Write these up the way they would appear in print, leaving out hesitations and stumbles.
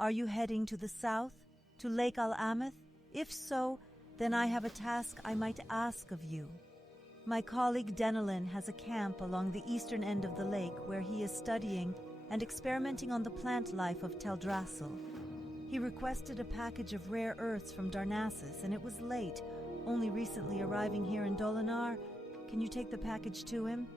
Are you heading to the south, to Lake Al-Ameth? If so, then I have a task I might ask of you. My colleague Denelin has a camp along the eastern end of the lake where he is studying and experimenting on the plant life of Teldrassil. He requested a package of rare earths from Darnassus, and it was late, only recently arriving here in Dolinar. Can you take the package to him?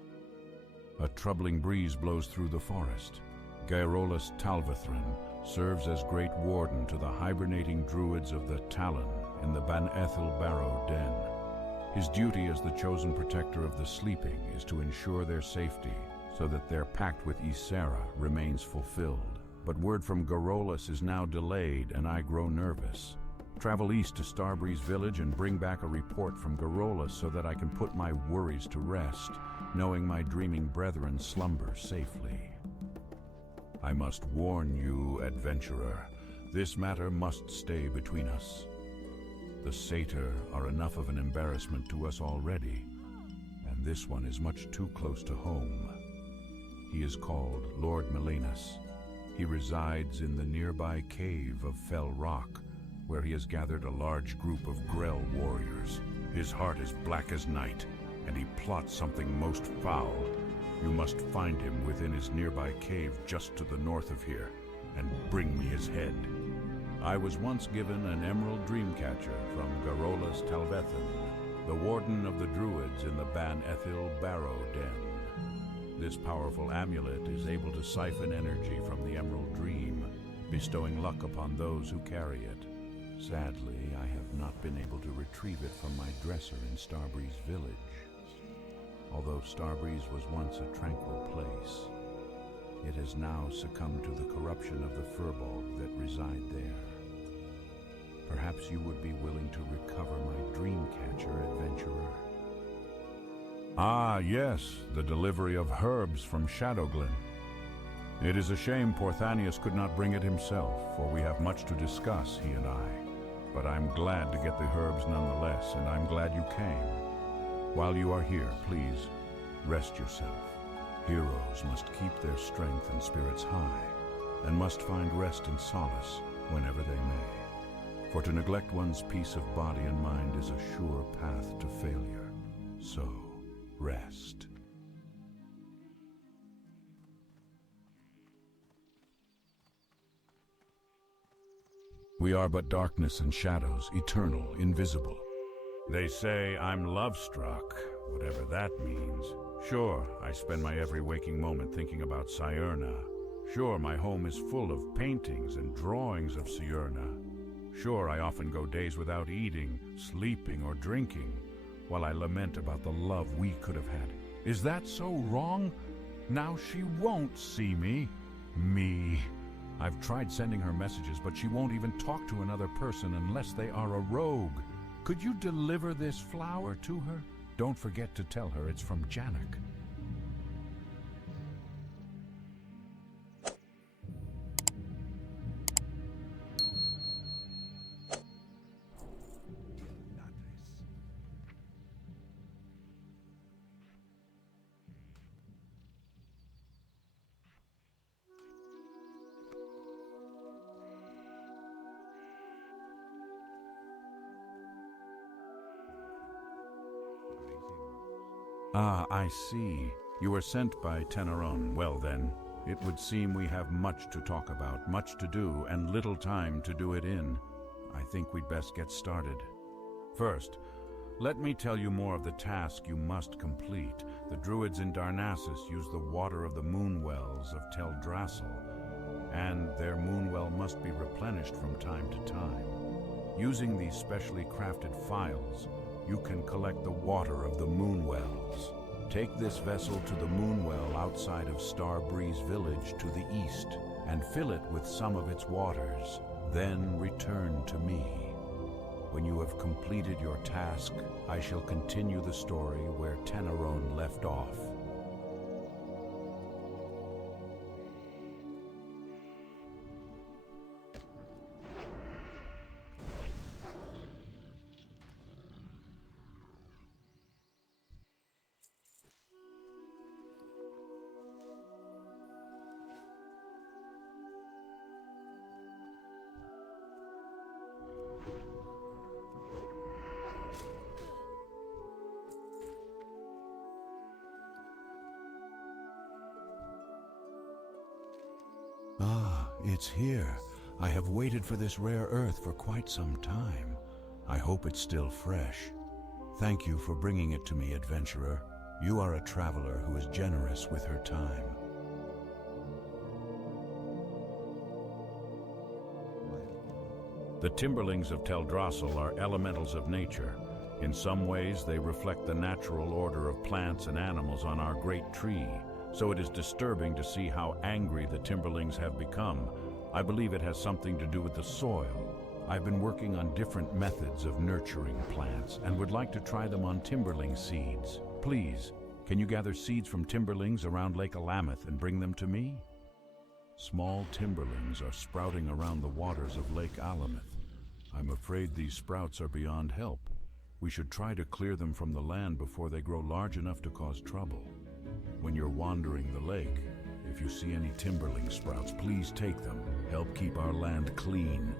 A troubling breeze blows through the forest. Gaerolus Talvathrin serves as Great Warden to the hibernating druids of the Talon in the Ban Ethel Barrow Den. His duty as the chosen protector of the sleeping is to ensure their safety so that their pact with Ysera remains fulfilled. But word from Gaerolus is now delayed and I grow nervous. Travel east to Starbreeze Village and bring back a report from Gaerolus so that I can put my worries to rest, knowing my dreaming brethren slumber safely. I must warn you, adventurer, this matter must stay between us. The satyr are enough of an embarrassment to us already, and this one is much too close to home. He is called Lord Melanus. He resides in the nearby cave of Fell Rock, where he has gathered a large group of Grell warriors. His heart is black as night, and he plots something most foul. You must find him within his nearby cave just to the north of here, and bring me his head. I was once given an emerald dreamcatcher from Gaerolus Talvethan, the warden of the druids in the Ban Ethel Barrow Den. This powerful amulet is able to siphon energy from the emerald dream, bestowing luck upon those who carry it. Sadly, I have not been able to retrieve it from my dresser in Starbreeze Village. Although Starbreeze was once a tranquil place, it has now succumbed to the corruption of the Furbolg that reside there. Perhaps you would be willing to recover my dreamcatcher, adventurer. Ah, yes, the delivery of herbs from Shadowglen. It is a shame Porthanius could not bring it himself, for we have much to discuss, he and I. But I'm glad to get the herbs nonetheless, and I'm glad you came. While you are here, please, rest yourself. Heroes must keep their strength and spirits high, and must find rest and solace whenever they may. For to neglect one's peace of body and mind is a sure path to failure. So, rest. We are but darkness and shadows, eternal, invisible. They say I'm love-struck, whatever that means. Sure, I spend my every waking moment thinking about Syrna. Sure, my home is full of paintings and drawings of Syrna. Sure, I often go days without eating, sleeping, or drinking, while I lament about the love we could have had. Is that so wrong? Now she won't see me. Me. I've tried sending her messages, but she won't even talk to another person unless they are a rogue. Could you deliver this flower to her? Don't forget to tell her it's from Janek. Ah, I see. You were sent by Teneron. Well then, it would seem we have much to talk about, much to do, and little time to do it in. I think we'd best get started. First, let me tell you more of the task you must complete. The druids in Darnassus use the water of the moonwells of Teldrassil, and their moonwell must be replenished from time to time. Using these specially crafted phials, you can collect the water of the moonwells. Take this vessel to the moonwell outside of Starbreeze Village to the east, and fill it with some of its waters. Then return to me. When you have completed your task, I shall continue the story where Teneron left off. it's here. I have waited for this rare earth for quite some time. I hope it's still fresh. Thank you for bringing it to me, adventurer. You are a traveler who is generous with her time. The Timberlings of Teldrassil are elementals of nature. In some ways, they reflect the natural order of plants and animals on our great tree, so it is disturbing to see how angry the Timberlings have become. I believe it has something to do with the soil. I've been working on different methods of nurturing plants and would like to try them on Timberling seeds. Please, can you gather seeds from Timberlings around Lake Alameth and bring them to me? Small Timberlings are sprouting around the waters of Lake Alameth. I'm afraid these sprouts are beyond help. We should try to clear them from the land before they grow large enough to cause trouble. When you're wandering the lake, if you see any Timberling sprouts, please take them. Help keep our land clean.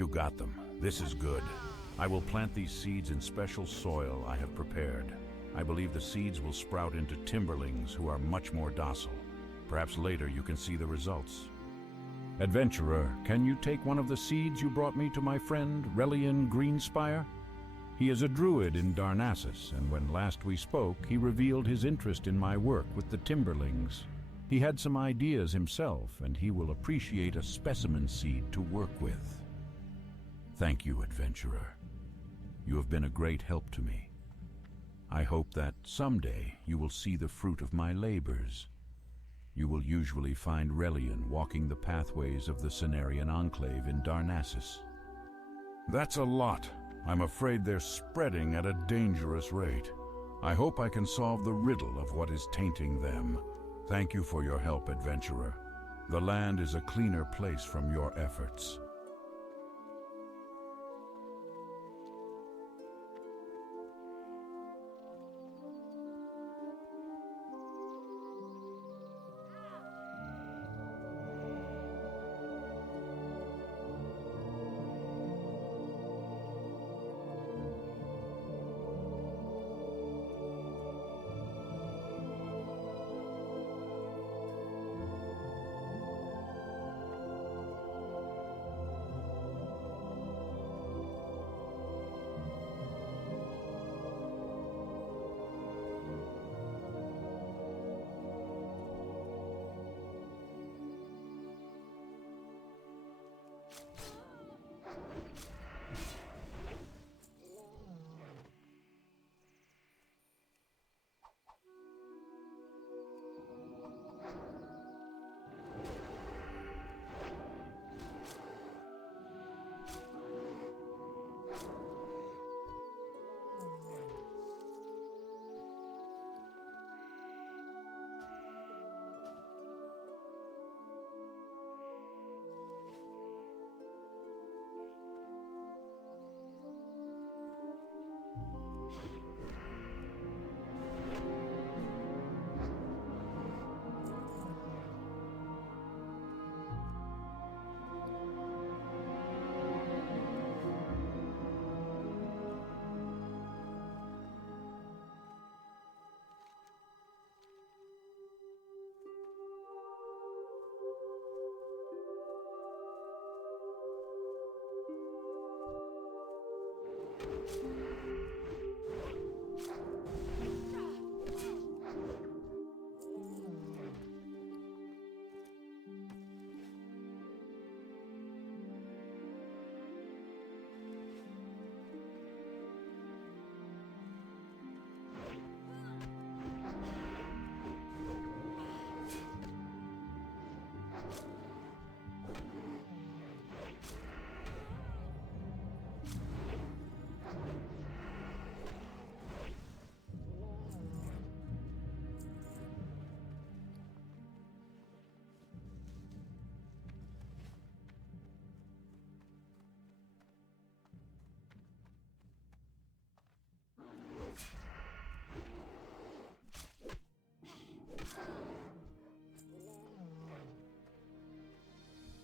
You got them. This is good. I will plant these seeds in special soil I have prepared. I believe the seeds will sprout into timberlings who are much more docile. Perhaps later you can see the results. Adventurer, can you take one of the seeds you brought me to my friend Relian Greenspire? He is a druid in Darnassus, and when last we spoke, he revealed his interest in my work with the timberlings. He had some ideas himself, and he will appreciate a specimen seed to work with. Thank you, adventurer. You have been a great help to me. I hope that someday you will see the fruit of my labors. You will usually find Relian walking the pathways of the Cenarian Enclave in Darnassus. That's a lot. I'm afraid they're spreading at a dangerous rate. I hope I can solve the riddle of what is tainting them. Thank you for your help, adventurer. The land is a cleaner place from your efforts.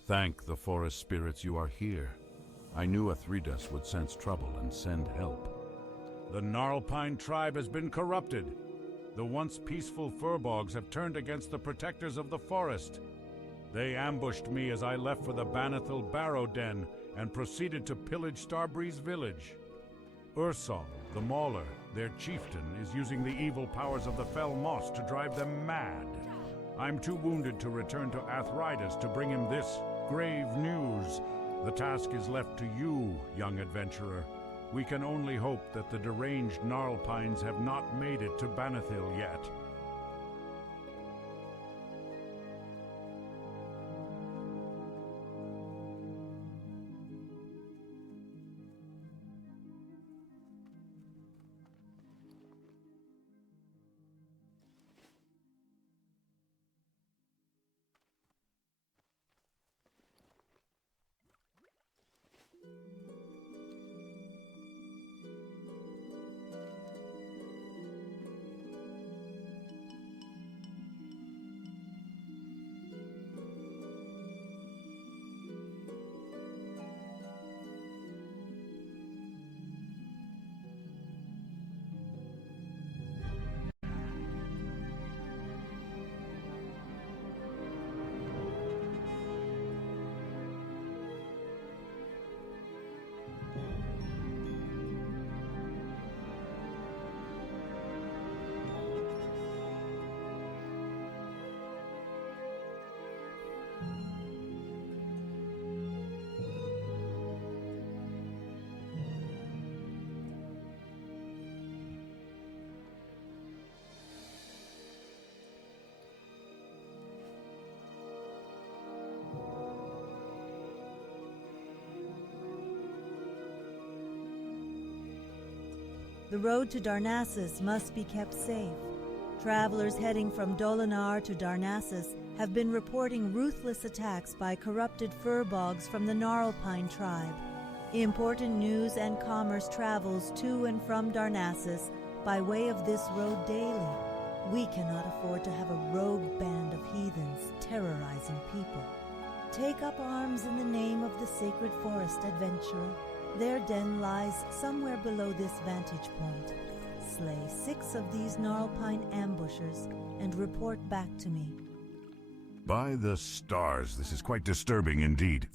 Thank the forest spirits you are here. I knew Athredas would sense trouble and send help. The Gnarlpine tribe has been corrupted. The once peaceful furbogs have turned against the protectors of the forest. They ambushed me as I left for the Banethil Barrow Den and proceeded to pillage Starbreeze village. Ursal, the Mauler, their chieftain, is using the evil powers of the Fell Moss to drive them mad. I'm too wounded to return to Athredas to bring him this grave news. The task is left to you, young adventurer. We can only hope that the deranged Gnarlpines have not made it to Banethil yet. The road to Darnassus must be kept safe. Travelers heading from Dolinar to Darnassus have been reporting ruthless attacks by corrupted furbogs from the Gnarlpine tribe. Important news and commerce travels to and from Darnassus by way of this road daily. We cannot afford to have a rogue band of heathens terrorizing people. Take up arms in the name of the sacred forest, adventurer. Their den lies somewhere below this vantage point. Slay 6 of these Gnarlpine ambushers and report back to me. By the stars, this is quite disturbing indeed.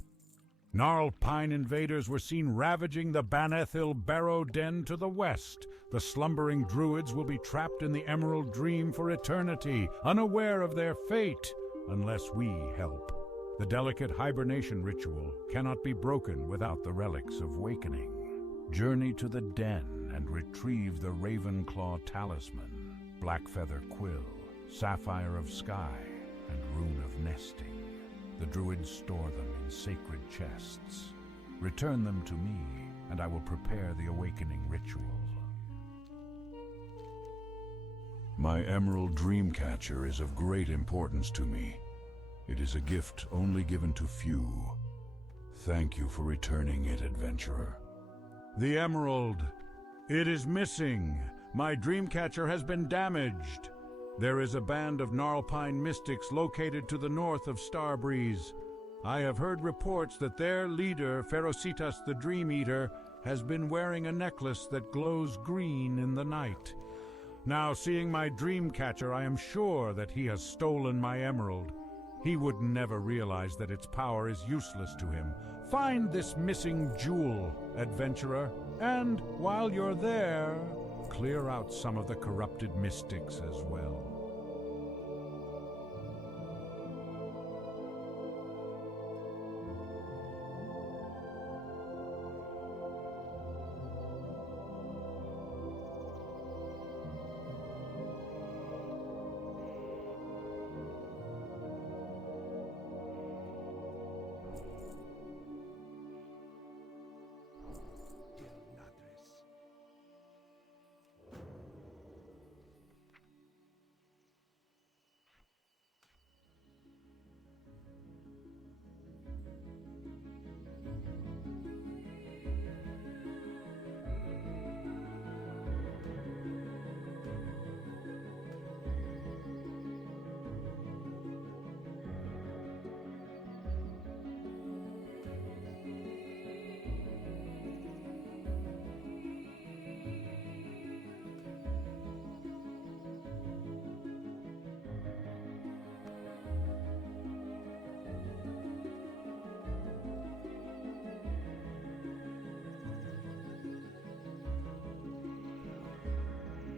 Gnarlpine invaders were seen ravaging the Banethil Barrow Den to the west. The slumbering druids will be trapped in the Emerald Dream for eternity, unaware of their fate, unless we help. The delicate hibernation ritual cannot be broken without the relics of wakening. Journey to the den and retrieve the Ravenclaw Talisman, Blackfeather Quill, Sapphire of Sky, and Rune of Nesting. The druids store them in sacred chests. Return them to me, and I will prepare the awakening ritual. My Emerald Dreamcatcher is of great importance to me. It is a gift only given to few. Thank you for returning it, adventurer. The Emerald! It is missing! My Dreamcatcher has been damaged! There is a band of Gnarlpine mystics located to the north of Starbreeze. I have heard reports that their leader, Ferocitas the Dream Eater, has been wearing a necklace that glows green in the night. Now, seeing my Dreamcatcher, I am sure that he has stolen my emerald. He would never realize that its power is useless to him. Find this missing jewel, adventurer, and while you're there, clear out some of the corrupted mystics as well.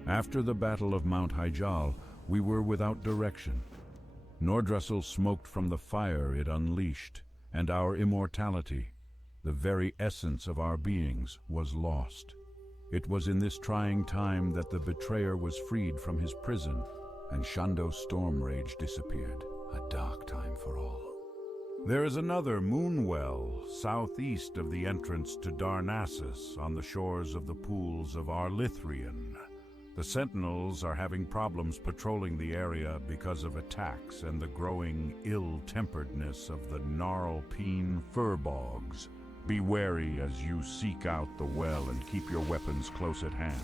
After the Battle of Mount Hyjal, we were without direction. Teldrassil smoked from the fire it unleashed, and our immortality, the very essence of our beings, was lost. It was in this trying time that the betrayer was freed from his prison, and Shando's storm rage disappeared. A dark time for all. There is another moonwell southeast of the entrance to Darnassus on the shores of the pools of Arlithrian. The Sentinels are having problems patrolling the area because of attacks and the growing ill-temperedness of the Gnarlpine furbogs. Be wary as you seek out the well and keep your weapons close at hand.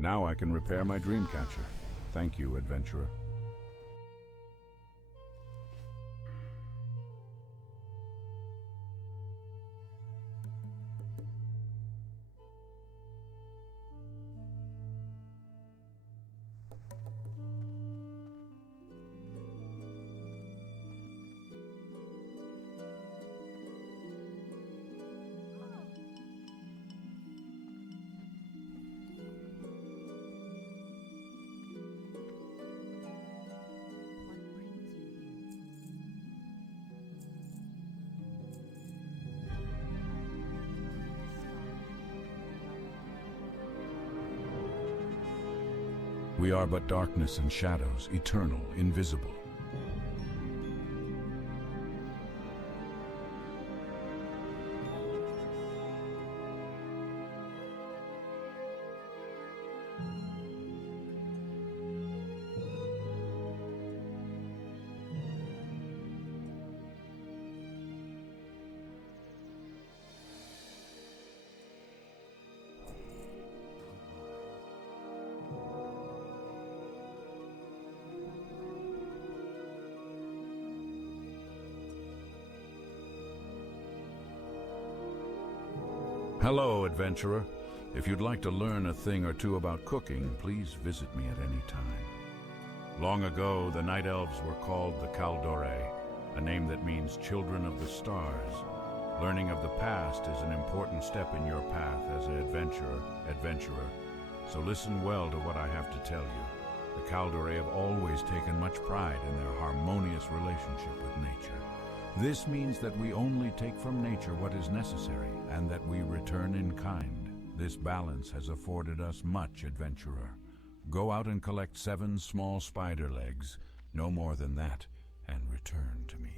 Now I can repair my dream catcher. Thank you, adventurer. We are but darkness and shadows, eternal, invisible. Hello, adventurer. If you'd like to learn a thing or two about cooking, please visit me at any time. Long ago, the Night Elves were called the Kaldore, a name that means children of the stars. Learning of the past is an important step in your path as an adventurer. So listen well to what I have to tell you. The Kaldore have always taken much pride in their harmonious relationship with nature. This means that we only take from nature what is necessary, and that we return in kind. This balance has afforded us much, adventurer. Go out and collect 7 small spider legs, no more than that, and return to me.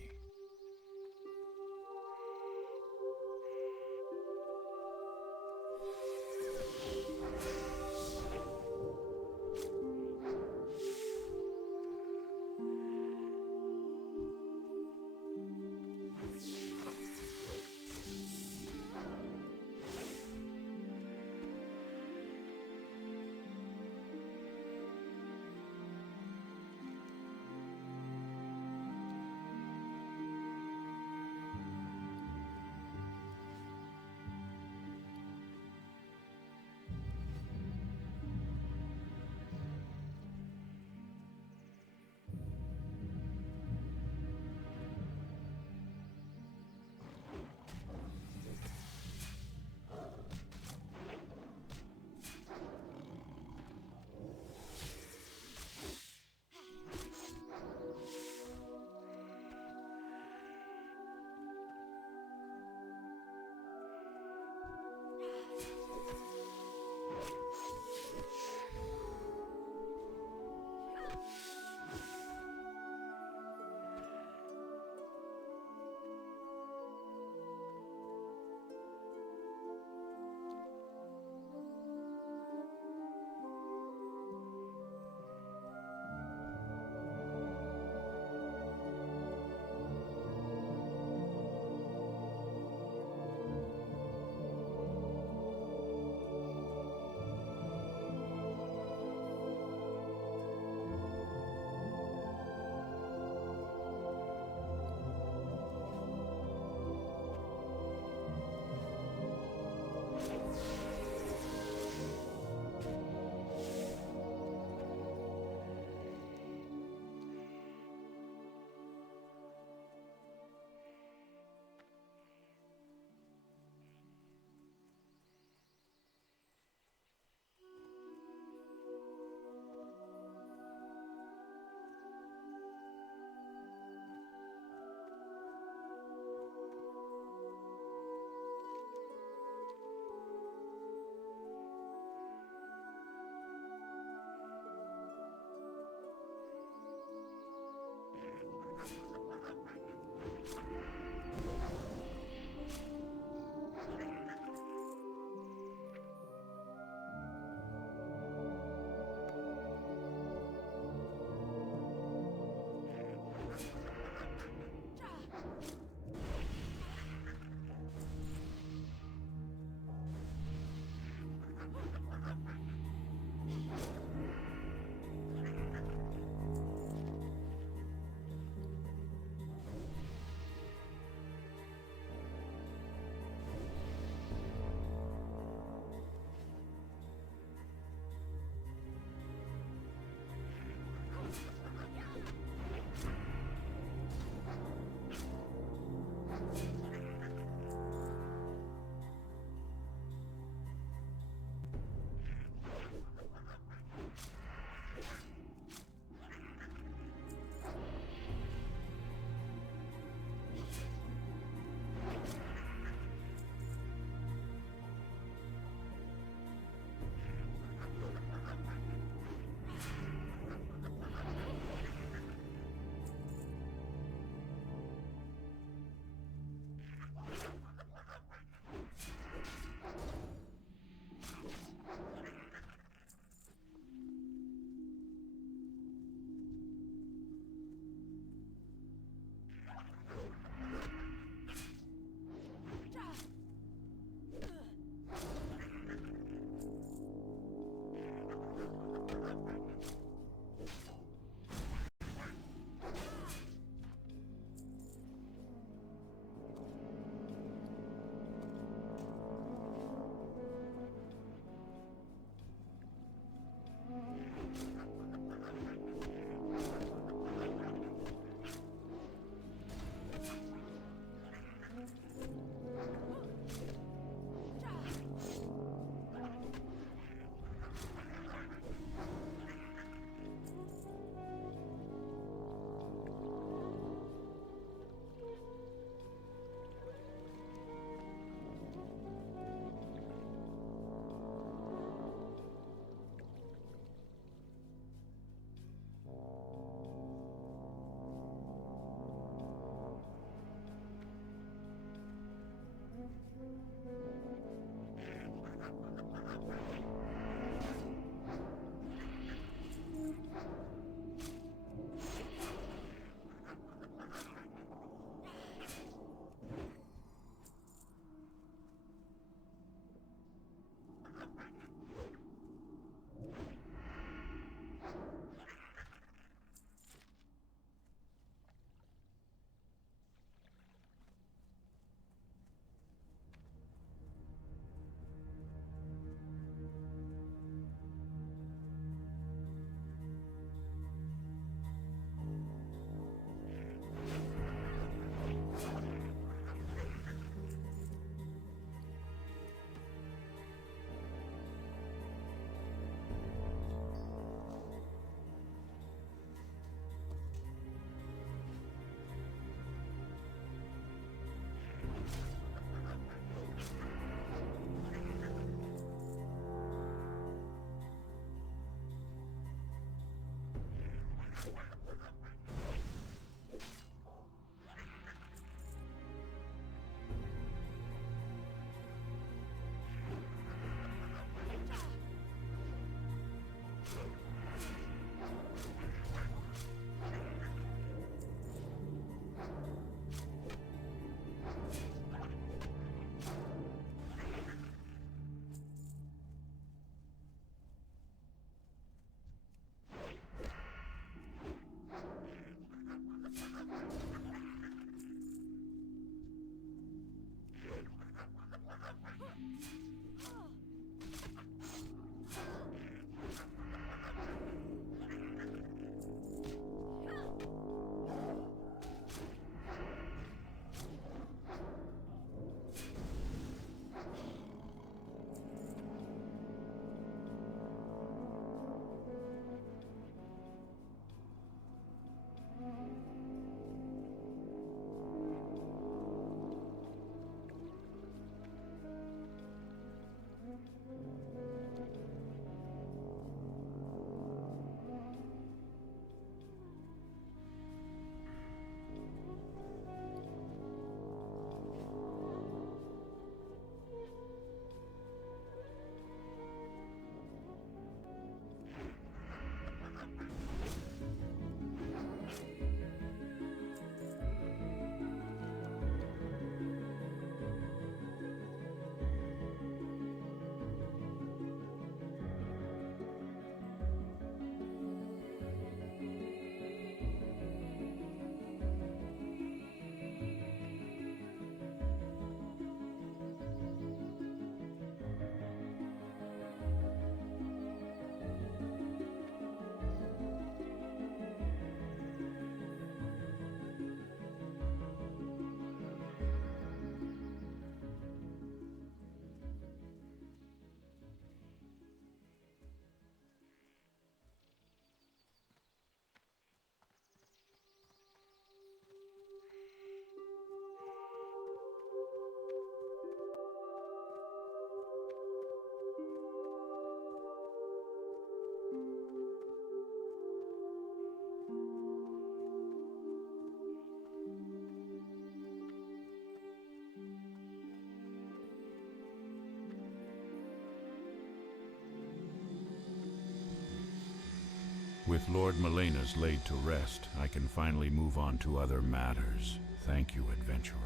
With Lord Melena's laid to rest, I can finally move on to other matters. Thank you, adventurer.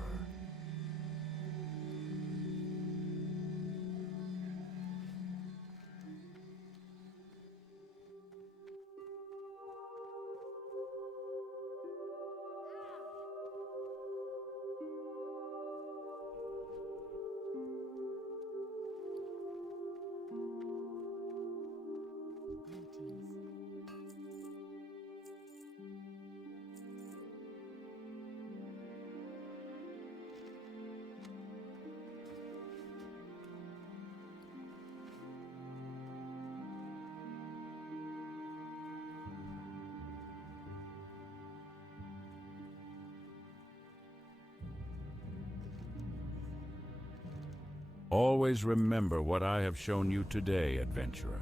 Always remember what I have shown you today, adventurer.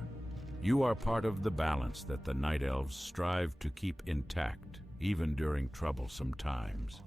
You are part of the balance that the Night Elves strive to keep intact, even during troublesome times.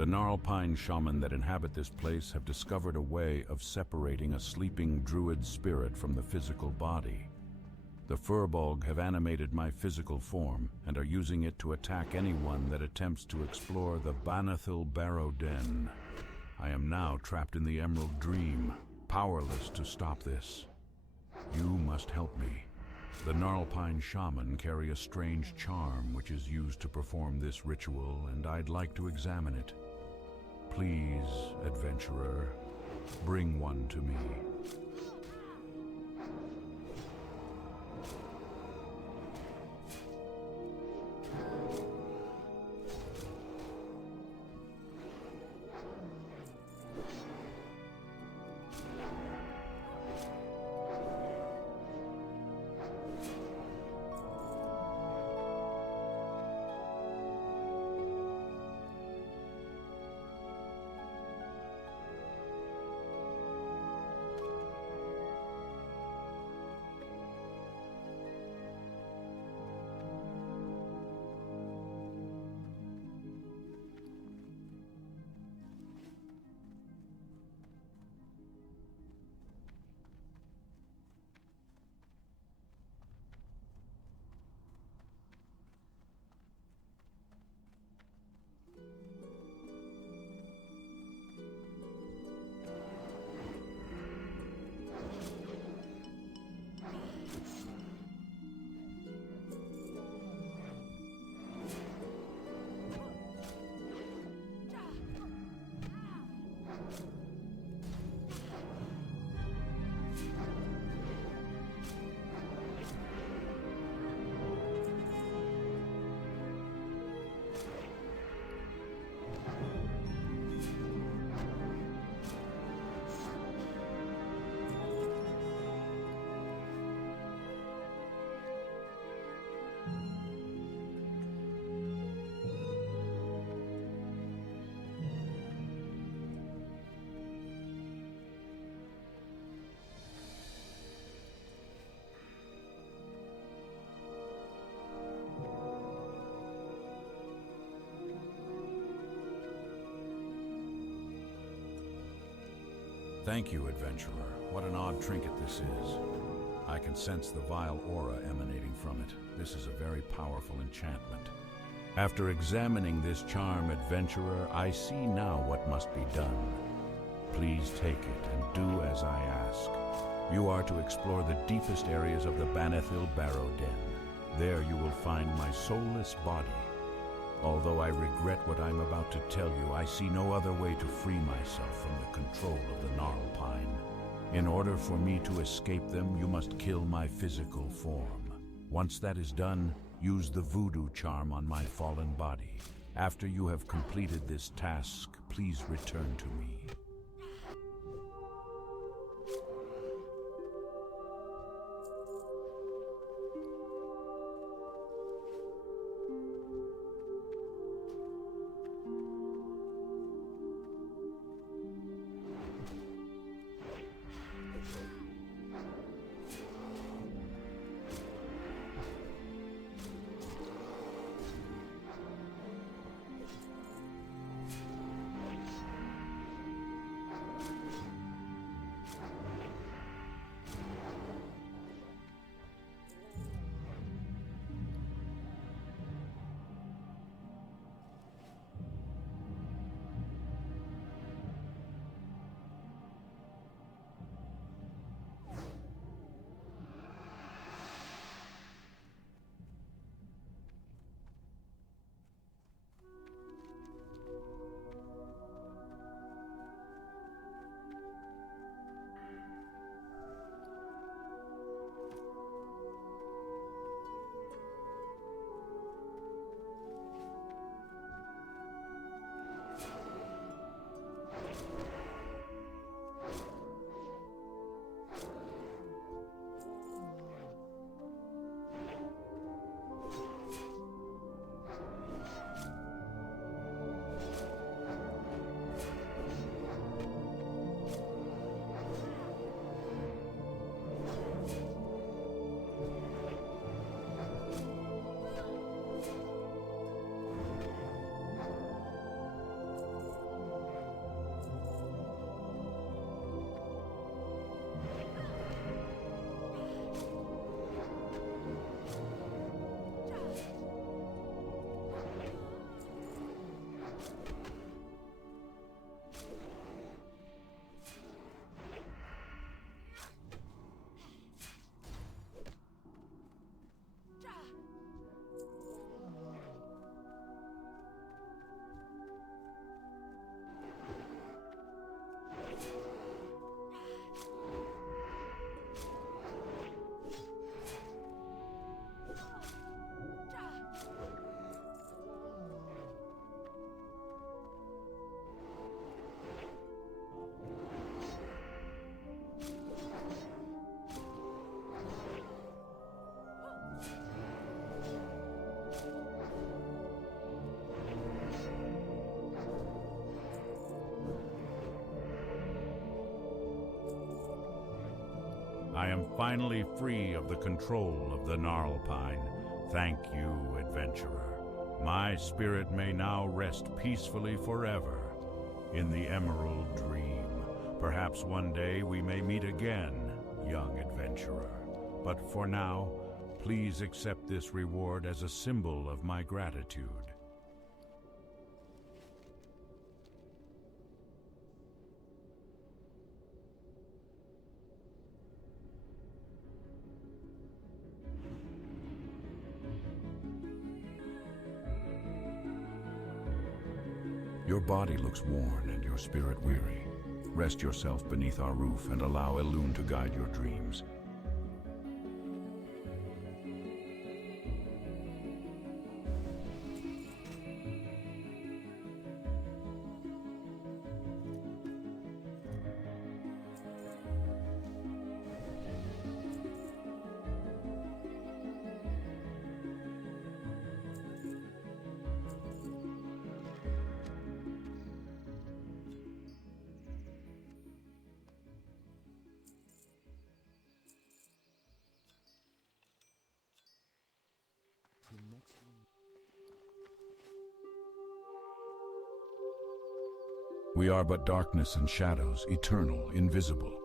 The gnarlpine shaman that inhabit this place have discovered a way of separating a sleeping druid spirit from the physical body. The Furbolg have animated my physical form and are using it to attack anyone that attempts to explore the Banethil Barrow Den. I am now trapped in the Emerald Dream, powerless to stop this. You must help me. The gnarlpine shaman carry a strange charm which is used to perform this ritual, and I'd like to examine it. Please, adventurer, bring one to me. Thank you, adventurer. What an odd trinket this is. I can sense the vile aura emanating from it. This is a very powerful enchantment. After examining this charm, adventurer, I see now what must be done. Please take it and do as I ask. You are to explore the deepest areas of the Banethil Barrow Den. There you will find my soulless body. Although I regret what I'm about to tell you, I see no other way to free myself from the control of the gnarlpine. In order for me to escape them, you must kill my physical form. Once that is done, use the voodoo charm on my fallen body. After you have completed this task, please return to me. I am finally free of the control of the Gnarlpine. Thank you, adventurer. My spirit may now rest peacefully forever in the Emerald Dream. Perhaps one day we may meet again, young adventurer. But for now, please accept this reward as a symbol of my gratitude. Your body looks worn and your spirit weary. Rest yourself beneath our roof and allow Elune to guide your dreams. We are but darkness and shadows, eternal, invisible.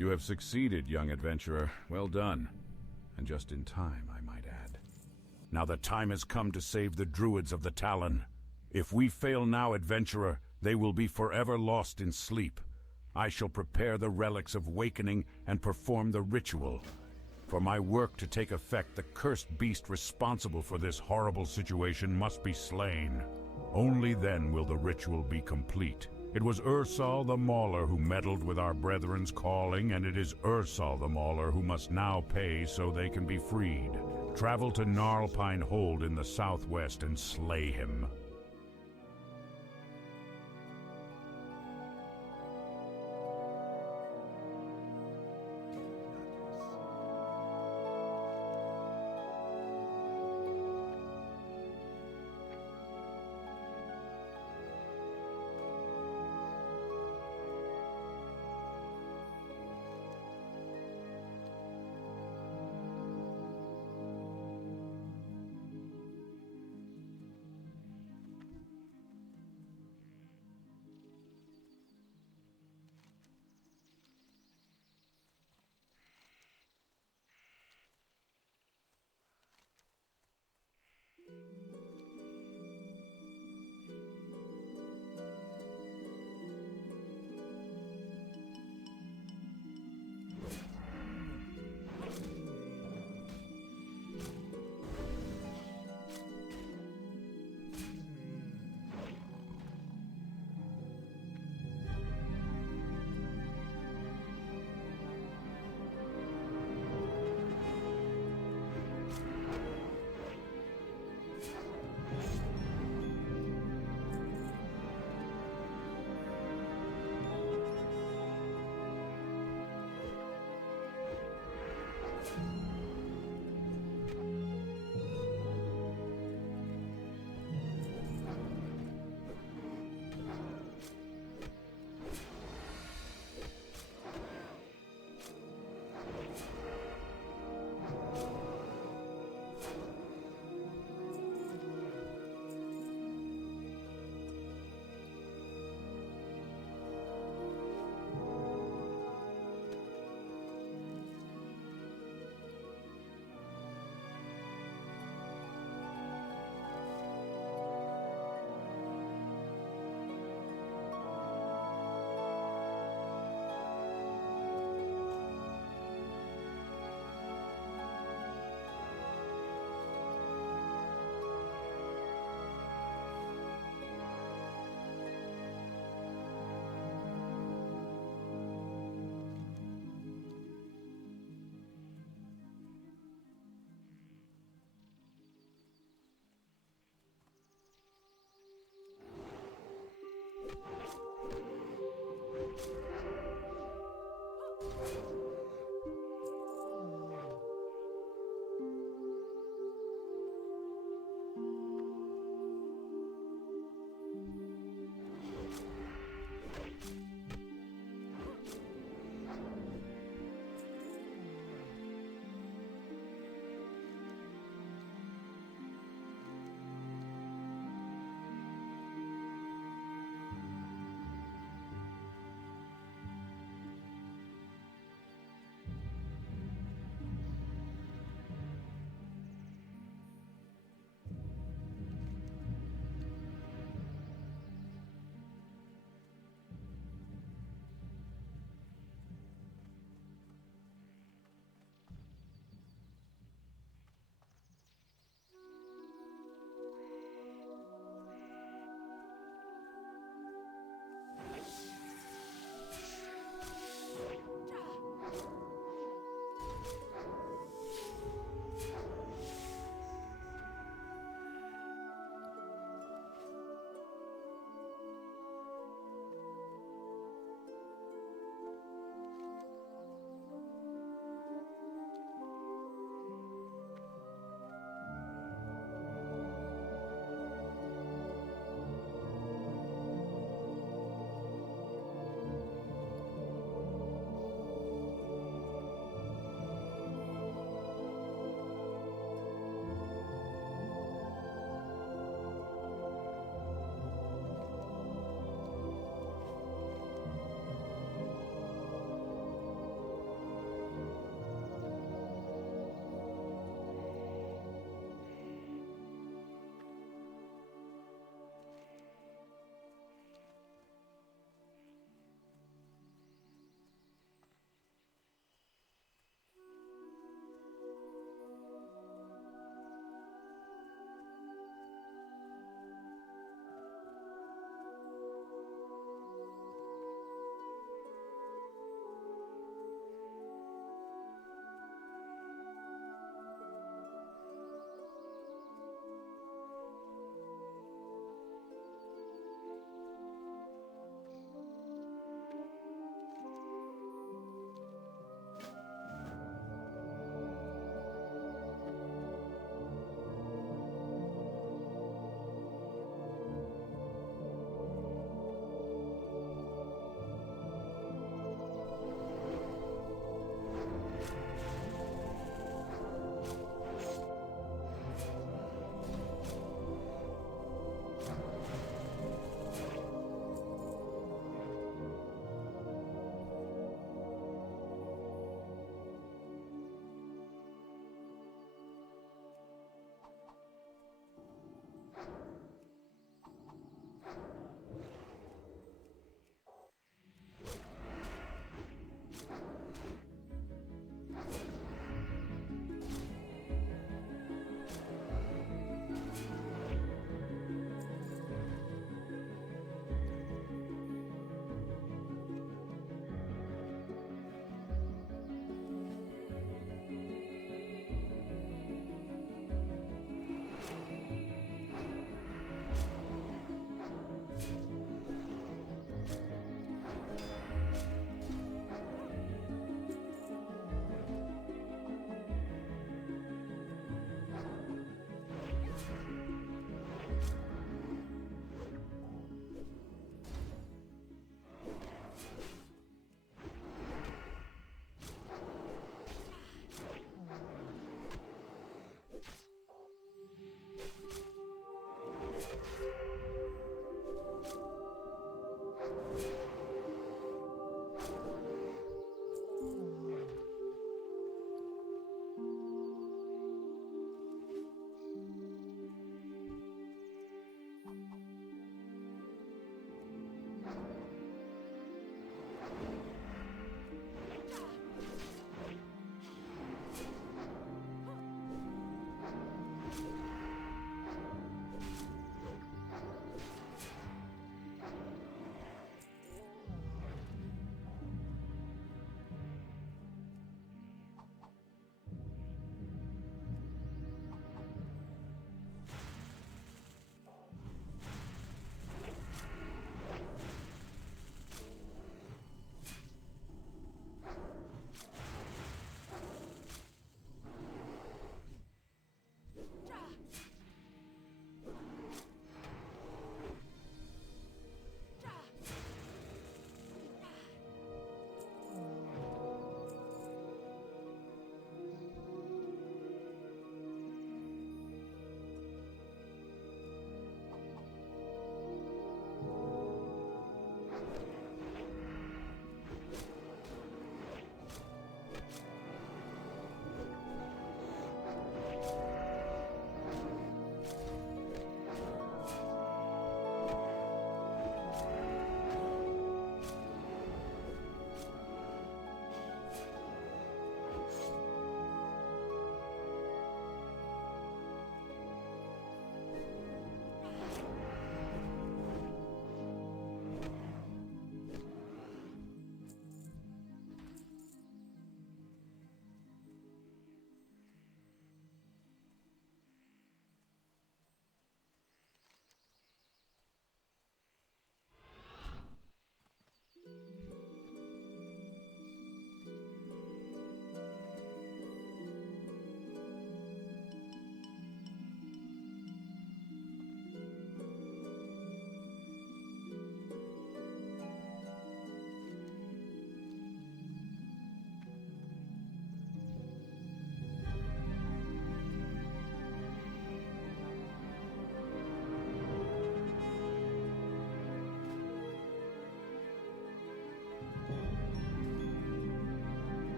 You have succeeded, young adventurer. Well done. And just in time, I might add. Now the time has come to save the druids of the Talon. If we fail now, adventurer, they will be forever lost in sleep. I shall prepare the relics of wakening and perform the ritual. For my work to take effect, the cursed beast responsible for this horrible situation must be slain. Only then will the ritual be complete. It was Ursal the Mauler who meddled with our brethren's calling, and it is Ursal the Mauler who must now pay so they can be freed. Travel to Gnarlpine Hold in the southwest and slay him.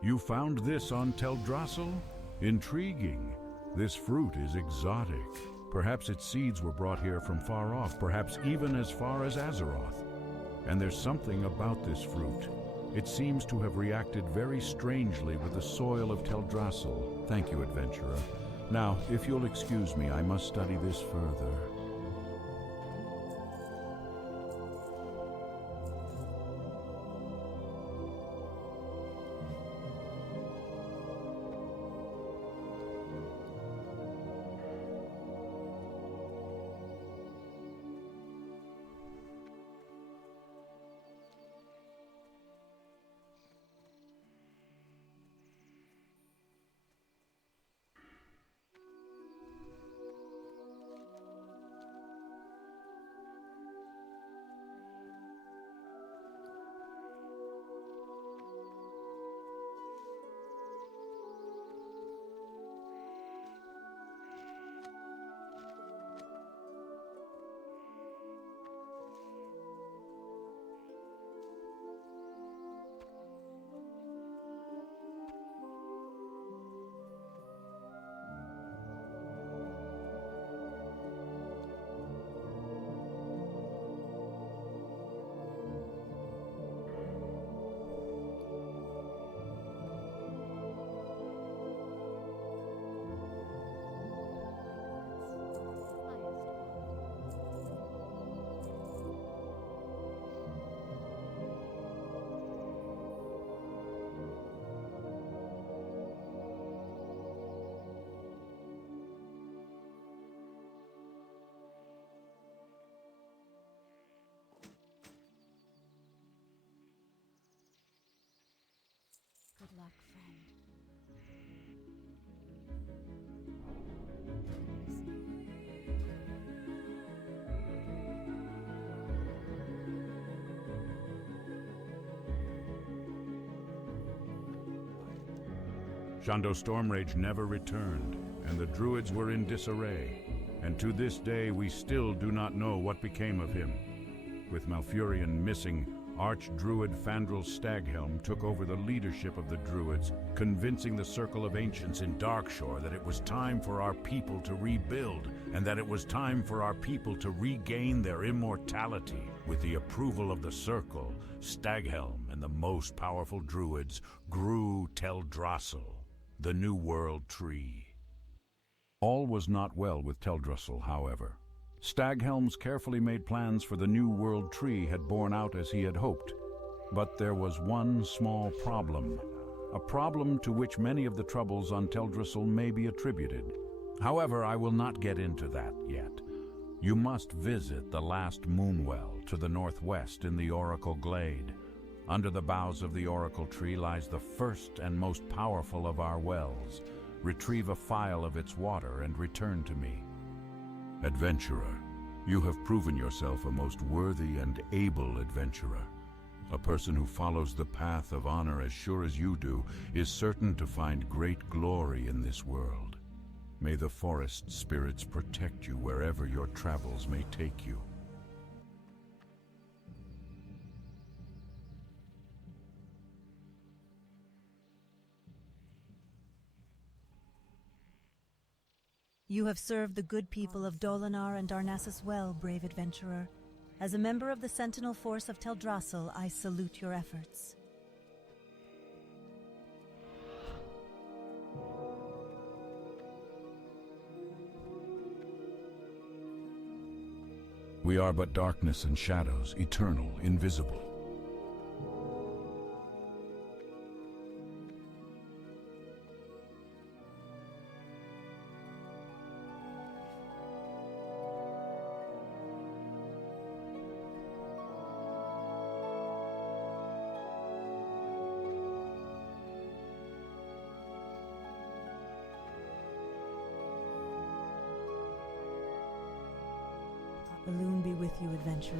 You found this on Teldrassil? Intriguing. This fruit is exotic. Perhaps its seeds were brought here from far off, perhaps even as far as Azeroth. And there's something about this fruit. It seems to have reacted very strangely with the soil of Teldrassil. Thank you, adventurer. Now, if you'll excuse me, I must study this further. Good luck, friend. Shan'do Stormrage never returned, and the druids were in disarray. And to this day, we still do not know what became of him. With Malfurion missing, Archdruid Fandral Staghelm took over the leadership of the druids, convincing the Circle of Ancients in Darkshore that it was time for our people to rebuild, and that it was time for our people to regain their immortality. With the approval of the Circle, Staghelm and the most powerful druids grew Teldrassil, the New World Tree. All was not well with Teldrassil, however. Staghelm's carefully made plans for the New World Tree had borne out as he had hoped. But there was one small problem, a problem to which many of the troubles on Teldrassil may be attributed. However, I will not get into that yet. You must visit the last Moonwell to the northwest in the Oracle Glade. Under the boughs of the Oracle Tree lies the first and most powerful of our wells. Retrieve a phial of its water and return to me. Adventurer, you have proven yourself a most worthy and able adventurer. A person who follows the path of honor as sure as you do is certain to find great glory in this world. May the forest spirits protect you wherever your travels may take you. You have served the good people of Dolinar and Darnassus well, brave adventurer. As a member of the Sentinel Force of Teldrassil, I salute your efforts. We are but darkness and shadows, eternal, invisible. Balloon be with you, adventurer.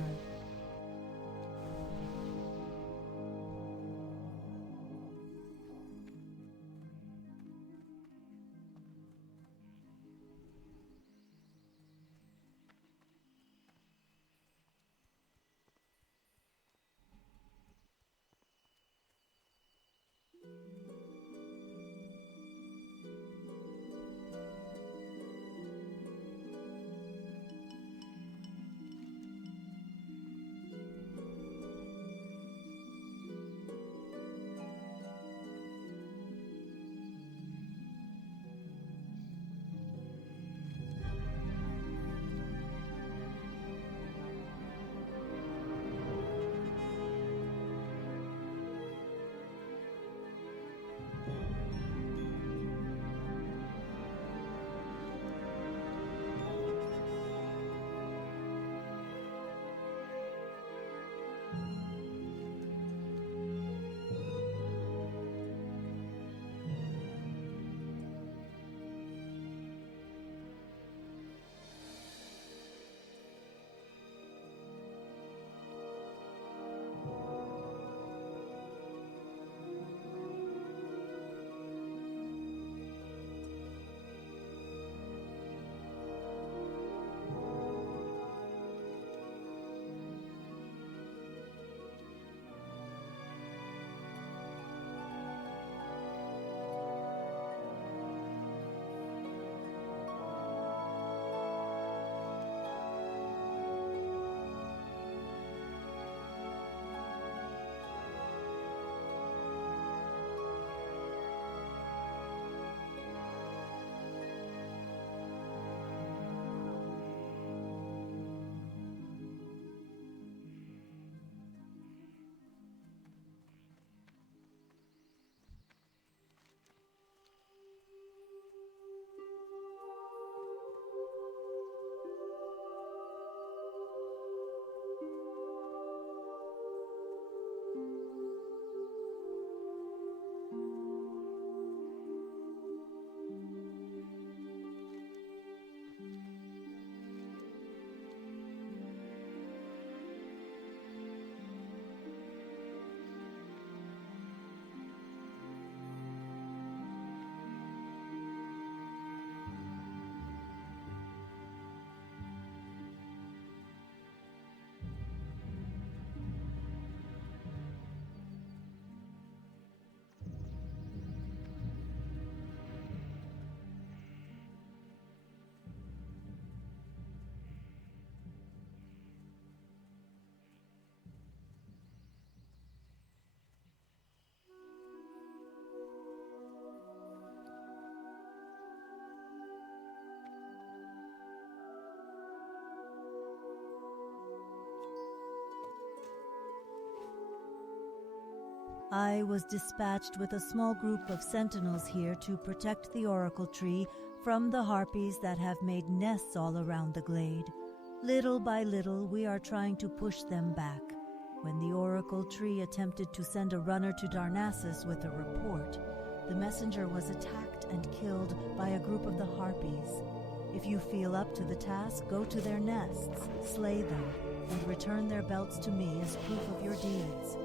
I was dispatched with a small group of sentinels here to protect the oracle tree from the harpies that have made nests all around the glade. Little by little, we are trying to push them back. When the oracle tree attempted to send a runner to Darnassus with a report, the messenger was attacked and killed by a group of the harpies. If you feel up to the task, go to their nests, slay them, and return their belts to me as proof of your deeds.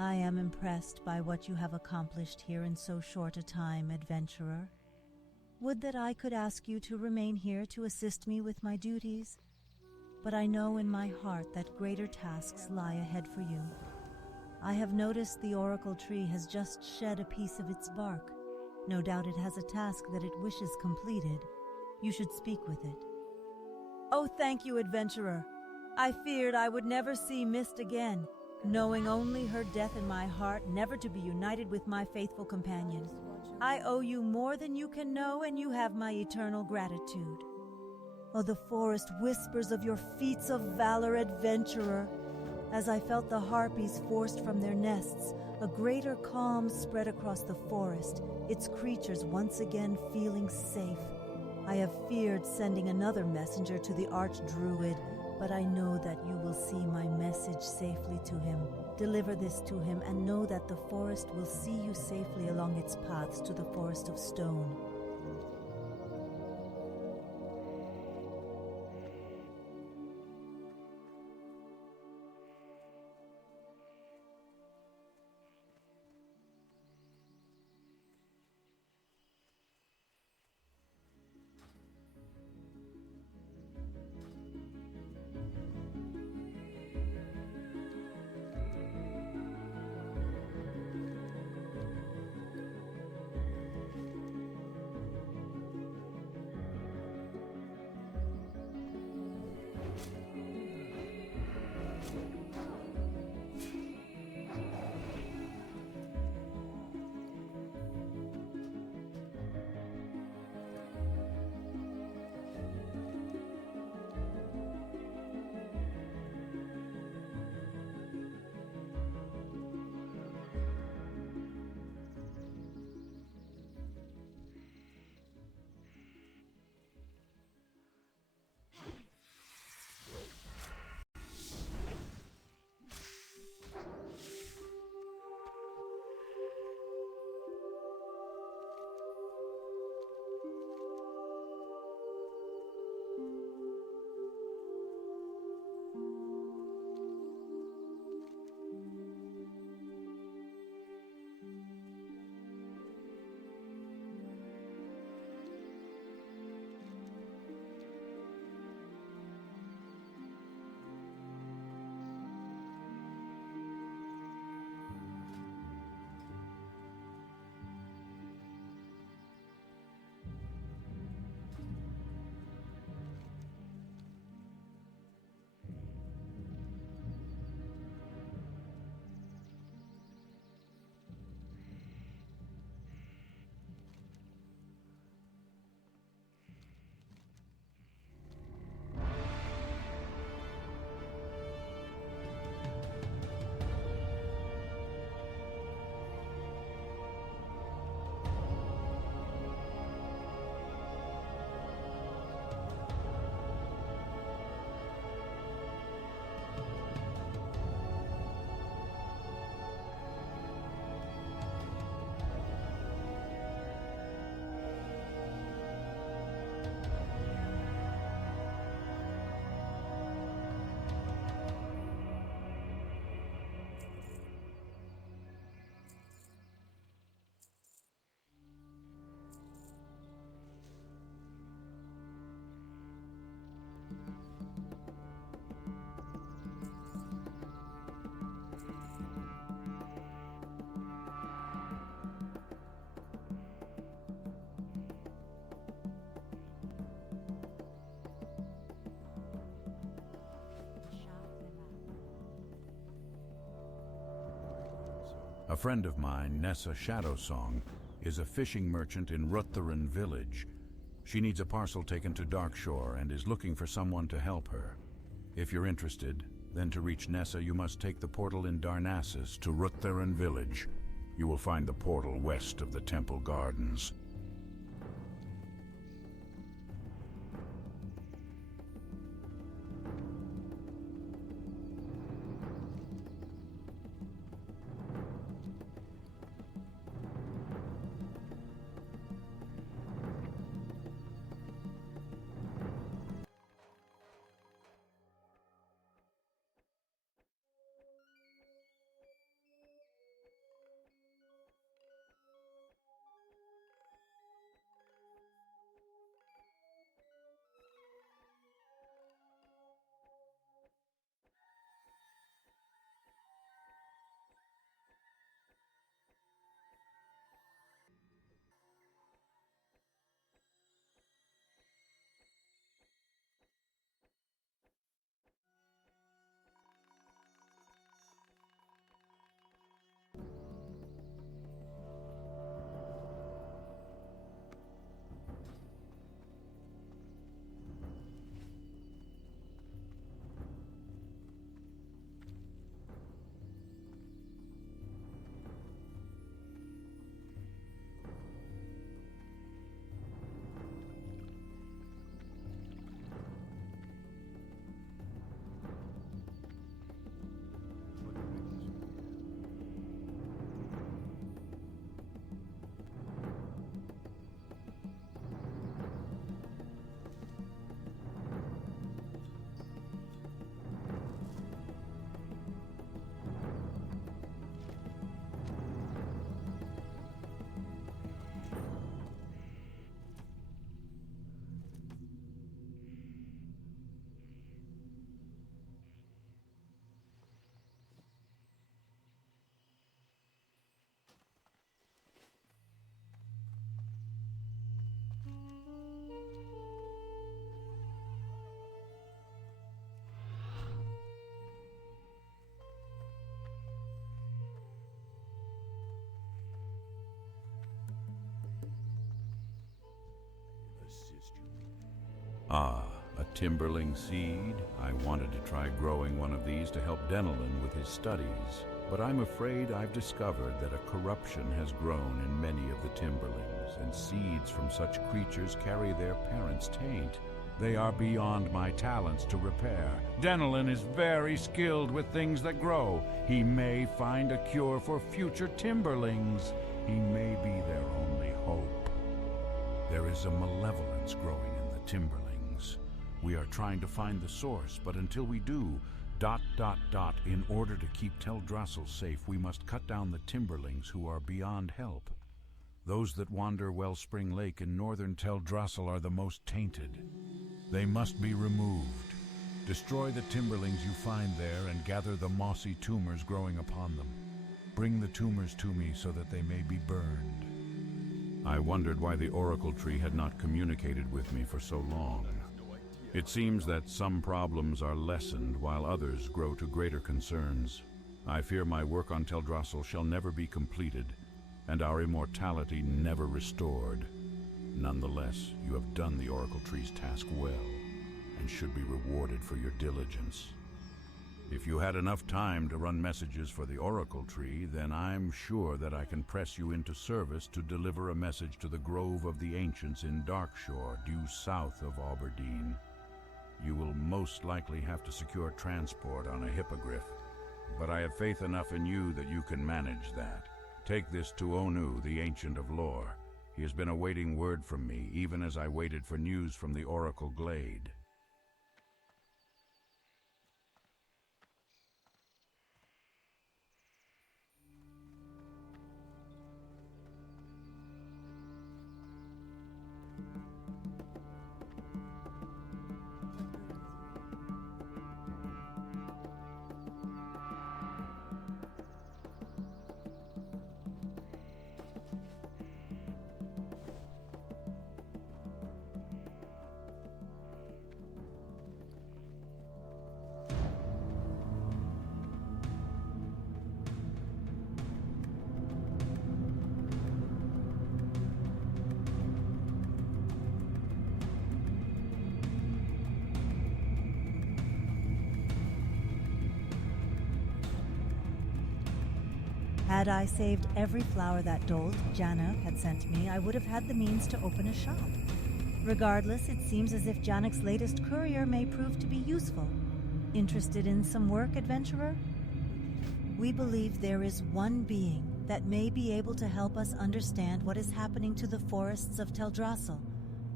I am impressed by what you have accomplished here in so short a time, adventurer. Would that I could ask you to remain here to assist me with my duties, but I know in my heart that greater tasks lie ahead for you. I have noticed the oracle tree has just shed a piece of its bark. No doubt it has a task that it wishes completed. You should speak with it. Oh, thank you, adventurer. I feared I would never see Mist again, knowing only her death in my heart, never to be united with my faithful companion. I owe you more than you can know, and you have my eternal gratitude. Oh, the forest whispers of your feats of valor, adventurer. As I felt the harpies forced from their nests, a greater calm spread across the forest, its creatures once again feeling safe. I have feared sending another messenger to the Archdruid, but I know that you will see my message safely to him. Deliver this to him and know that the forest will see you safely along its paths to the Forest of Stone. A friend of mine, Nessa Shadowsong, is a fishing merchant in Ruttheran village. She needs a parcel taken to Darkshore and is looking for someone to help her. If you're interested, then to reach Nessa you must take the portal in Darnassus to Ruttheran village. You will find the portal west of the temple gardens. Ah, a timberling seed. I wanted to try growing one of these to help Denelin with his studies, but I'm afraid I've discovered that a corruption has grown in many of the timberlings, and seeds from such creatures carry their parents' taint. They are beyond my talents to repair. Denelin is very skilled with things that grow. He may find a cure for future timberlings. He may be their only hope. There is a malevolence growing in the timberlings. We are trying to find the source, but until we do, ... in order to keep Teldrassil safe, we must cut down the timberlings who are beyond help. Those that wander Wellspring Lake in northern Teldrassil are the most tainted. They must be removed. Destroy the timberlings you find there and gather the mossy tumors growing upon them. Bring the tumors to me so that they may be burned. I wondered why the oracle tree had not communicated with me for so long. It seems that some problems are lessened while others grow to greater concerns. I fear my work on Teldrassil shall never be completed, and our immortality never restored. Nonetheless, you have done the oracle tree's task well, and should be rewarded for your diligence. If you had enough time to run messages for the oracle tree, then I'm sure that I can press you into service to deliver a message to the Grove of the Ancients in Darkshore, due south of Aberdeen. You will most likely have to secure transport on a hippogriff, but I have faith enough in you that you can manage that. Take this to Onu, the Ancient of Lore. He has been awaiting word from me, even as I waited for news from the Oracle Glade. Had I saved every flower that Dold, Januk, had sent me, I would have had the means to open a shop. Regardless, it seems as if Januk's latest courier may prove to be useful. Interested in some work, adventurer? We believe there is one being that may be able to help us understand what is happening to the forests of Teldrassil.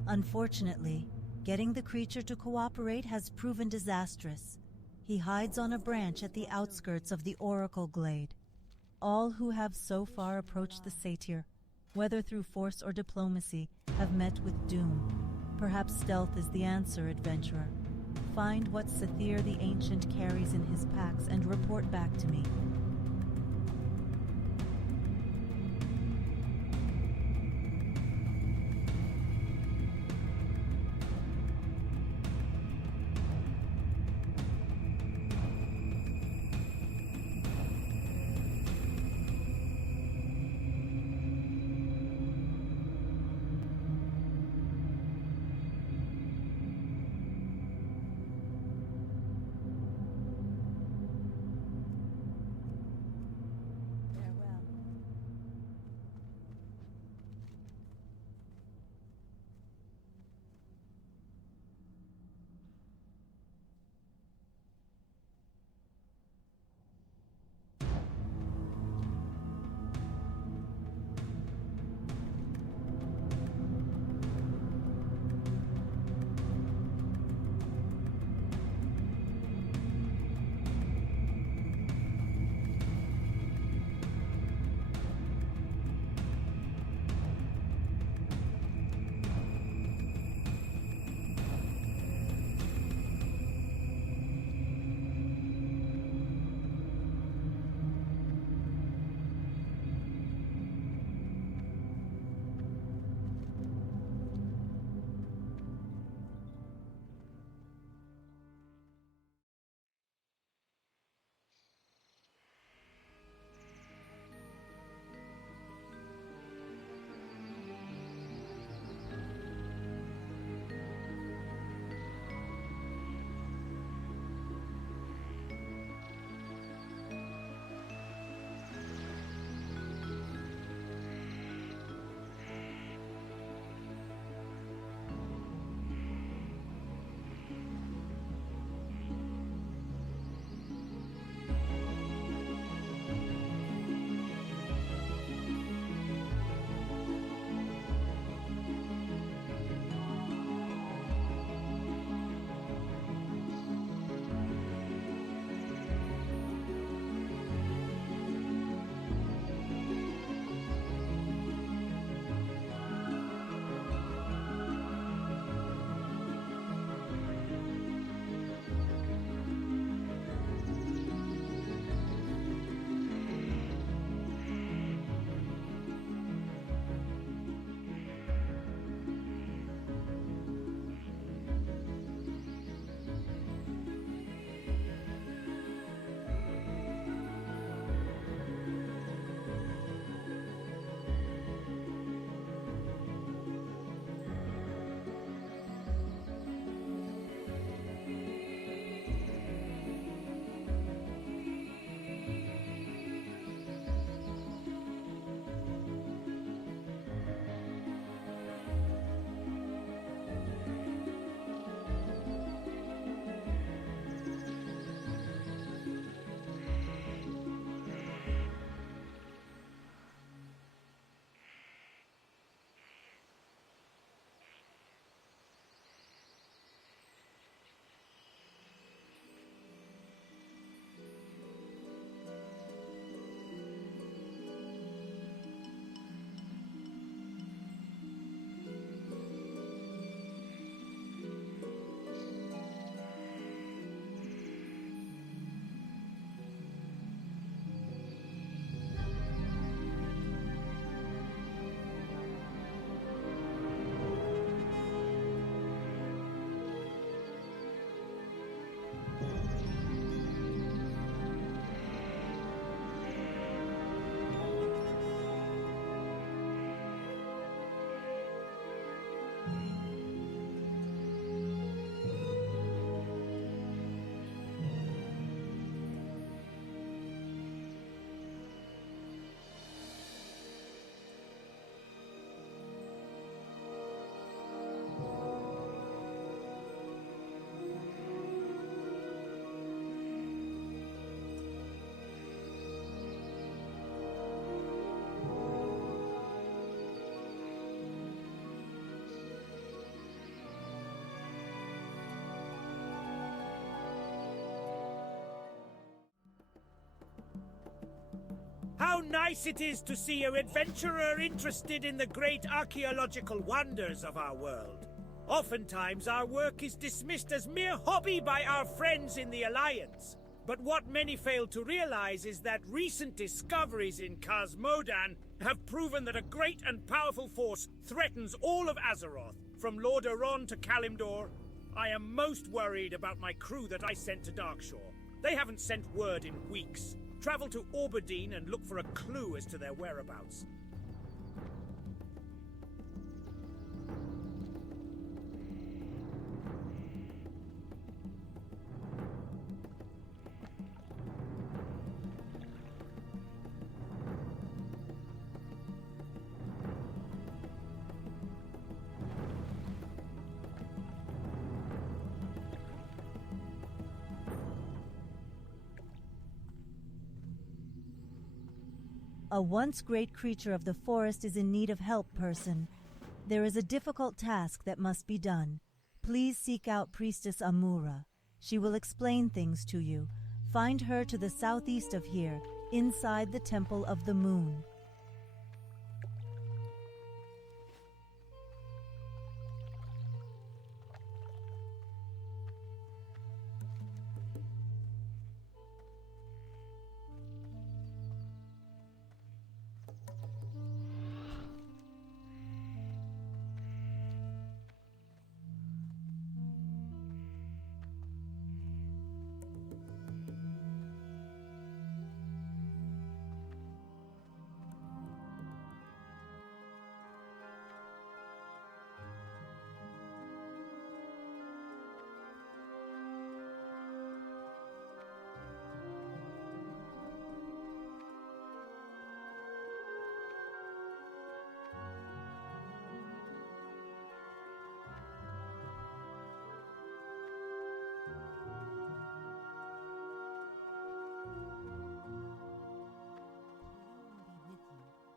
Unfortunately, getting the creature to cooperate has proven disastrous. He hides on a branch at the outskirts of the Oracle Glade. All who have so far approached the satyr, whether through force or diplomacy, have met with doom. Perhaps stealth is the answer, adventurer. Find what Sylthara the Ancient carries in his packs and report back to me. How nice it is to see an adventurer interested in the great archaeological wonders of our world. Oftentimes our work is dismissed as mere hobby by our friends in the Alliance. But what many fail to realize is that recent discoveries in Cosmodan have proven that a great and powerful force threatens all of Azeroth, from Lordaeron to Kalimdor. I am most worried about my crew that I sent to Darkshore. They haven't sent word in weeks. Travel to Orberdeen and look for a clue as to their whereabouts. A once great creature of the forest is in need of help, person. There is a difficult task that must be done. Please seek out Priestess Amura. She will explain things to you. Find her to the southeast of here, inside the Temple of the Moon.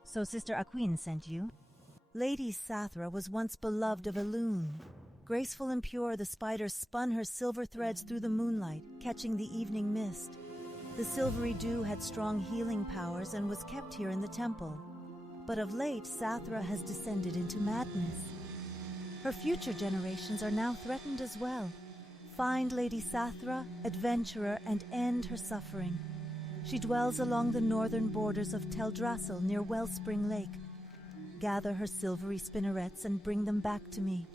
So Sister Aquine sent you? Lady Sylthara was once beloved of Elune. Graceful and pure, the spider spun her silver threads through the moonlight, catching the evening mist. The silvery dew had strong healing powers and was kept here in the temple. But of late, Sylthara has descended into madness. Her future generations are now threatened as well. Find Lady Sylthara, adventurer, and end her suffering. She dwells along the northern borders of Teldrassil near Wellspring Lake. Gather her silvery spinnerets and bring them back to me.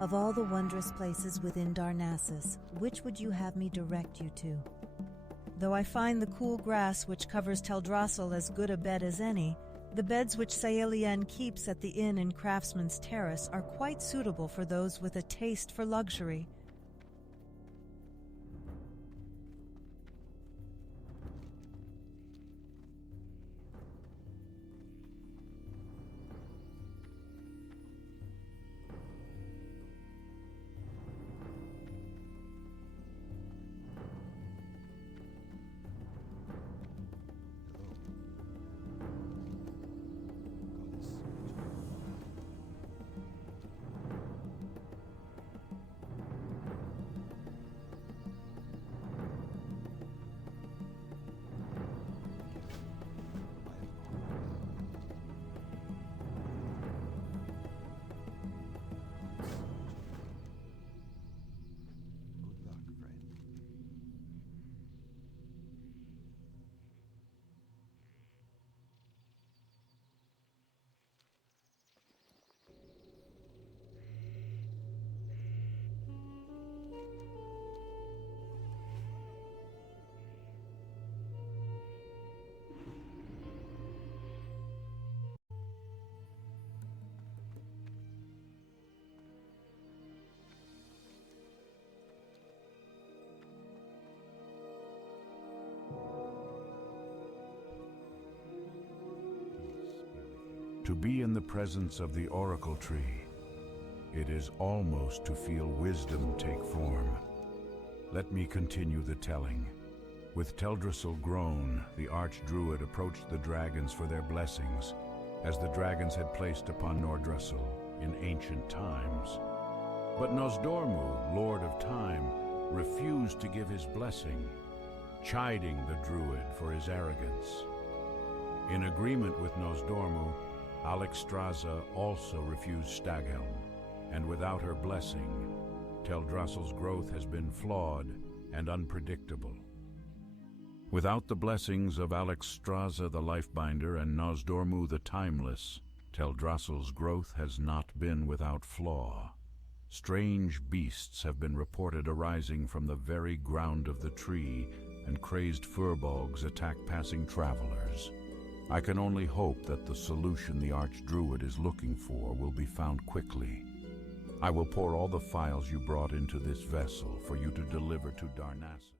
Of all the wondrous places within Darnassus, which would you have me direct you to? Though I find the cool grass which covers Teldrassil as good a bed as any, the beds which Saelian keeps at the inn in Craftsman's Terrace are quite suitable for those with a taste for luxury. To be in the presence of the oracle tree, it is almost to feel wisdom take form. Let me continue the telling. With Teldrassil grown, the archdruid approached the dragons for their blessings, as the dragons had placed upon Teldrassil in ancient times. But Nosdormu, Lord of Time, refused to give his blessing, chiding the druid for his arrogance. In agreement with Nosdormu, Alexstrasza also refused Staghelm, and without her blessing, Teldrassil's growth has been flawed and unpredictable. Without the blessings of Alexstrasza the Lifebinder and Nosdormu the Timeless, Teldrassil's growth has not been without flaw. Strange beasts have been reported arising from the very ground of the tree, and crazed furbolgs attack passing travelers. I can only hope that the solution the Archdruid is looking for will be found quickly. I will pour all the files you brought into this vessel for you to deliver to Darnassus.